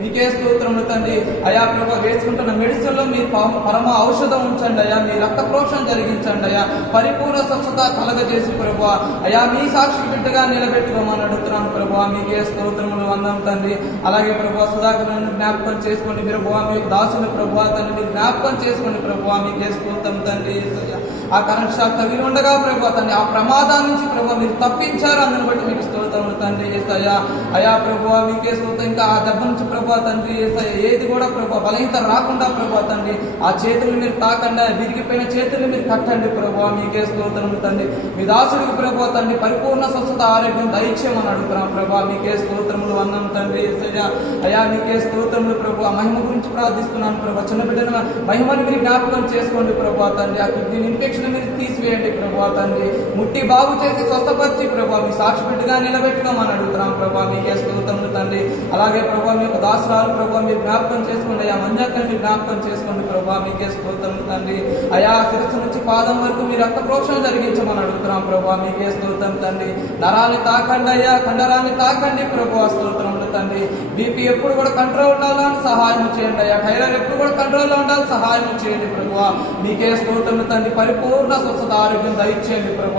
మీకే స్తోత్రములు తండ్రి. అయా ప్రభు వేసుకుంటున్న మెడిసిన్లో మీ పరమ ఔషధం ఉంచండి అయ్యా. మీ రక్త ప్రోక్షణ జరిగించండి అయ్యా. పరిపూర్ణ స్వచ్ఛత కలగజేసి ప్రభు అయా మీ సాక్షి బిడ్డగా నిలబెట్టుకోమని అడుగుతున్నాను ప్రభు. మీకే స్తోత్రములు వందం తండ్రి. అలాగే ప్రభు సుధాకర్ జ్ఞాపకం చేసుకోండి ప్రభు. మీ దాసుని ప్రభు తండ్రి మీరు జ్ఞాపకం చేసుకోండి ప్రభు. మీకే స్తోత్రం తండ్రి. ఆ కరెంట్ షాక్ తగిలి ఉండగా ప్రభు తండ్రి ఆ ప్రమాదాల నుంచి ప్రభు మీరు తప్పించారు. అందుని బట్టి మీకు స్తోత్రములు తండ్రి. ఏసయ్యా అయా ప్రభు మీకే స్తోత్రం. ఇంకా ఆ దెబ్బ నుంచి ప్రభు తండ్రి ఏది కూడా ప్రభు బలహీనత రాకుండా ప్రభు తండ్రి ఆ చేతులు మీరు తాకండి. విరిగిపోయిన చేతులు మీరు కట్టండి ప్రభు. మీకే స్తోత్రములు తండ్రి. మీ దాసుడికి ప్రభు తండ్రి పరిపూర్ణ స్వస్థత ఆరోగ్యం దయచేయమని అడుగుతున్నాం ప్రభు. మీకే స్తోత్రములు వందం తండ్రి. ఏసయ్యా అయా మీకే స్తోత్రములు ప్రభు. ఆ మహిమ గురించి ప్రార్థిస్తున్నాను ప్రభు. చిన్న బిడ్డను మహిమని మీరు జ్ఞాపకం చేసుకోండి ప్రభు తండ్రి. ఆ కిడ్నీ ఇన్ఫెక్షన్ మీరు తీసివేయండి ప్రభు తండ్రి. ముట్టి బాగు చేసి స్వస్థపరిచి ప్రభు మీ సాక్షి బిడ్డగా నిలబెట్టుకోమని అడుగుతున్నాం ప్రభు. మీకే స్తోత్రములు తండ్రి. అలాగే ప్రభు మీ యొక్క దాసరాలు ప్రభు మీరు జ్ఞాపకం చేసుకోండి. అయా మంజాకని మీరు జ్ఞాపకం చేసుకోండి ప్రభు. మీకే స్తోత్రములు తండ్రి. అయా శిరస్సు నుంచి పాదం వరకు మీరు రక్త ప్రోక్షణ జరిగించమని అడుగుతున్నాం ప్రభు. మీకే స్తోత్రం తండ్రి. నరాన్ని తాకండి అయ్యా. కండరాన్ని తాకండి ప్రభు. స్తోత్రములు తండ్రి. బీపీ ఎప్పుడు కూడా కంట్రోల్ ఉండాలని సహాయం చేయండి అయ్యా. థైరాయిడ్ ఎప్పుడు కూడా కంట్రోల్లో ఉండాలి సహాయం చేయండి ప్రభు. మీకే స్తోత్రములు తండ్రి. పరిపూర్ణ స్వస్థత ఆరోగ్యం దయచేయండి ప్రభు.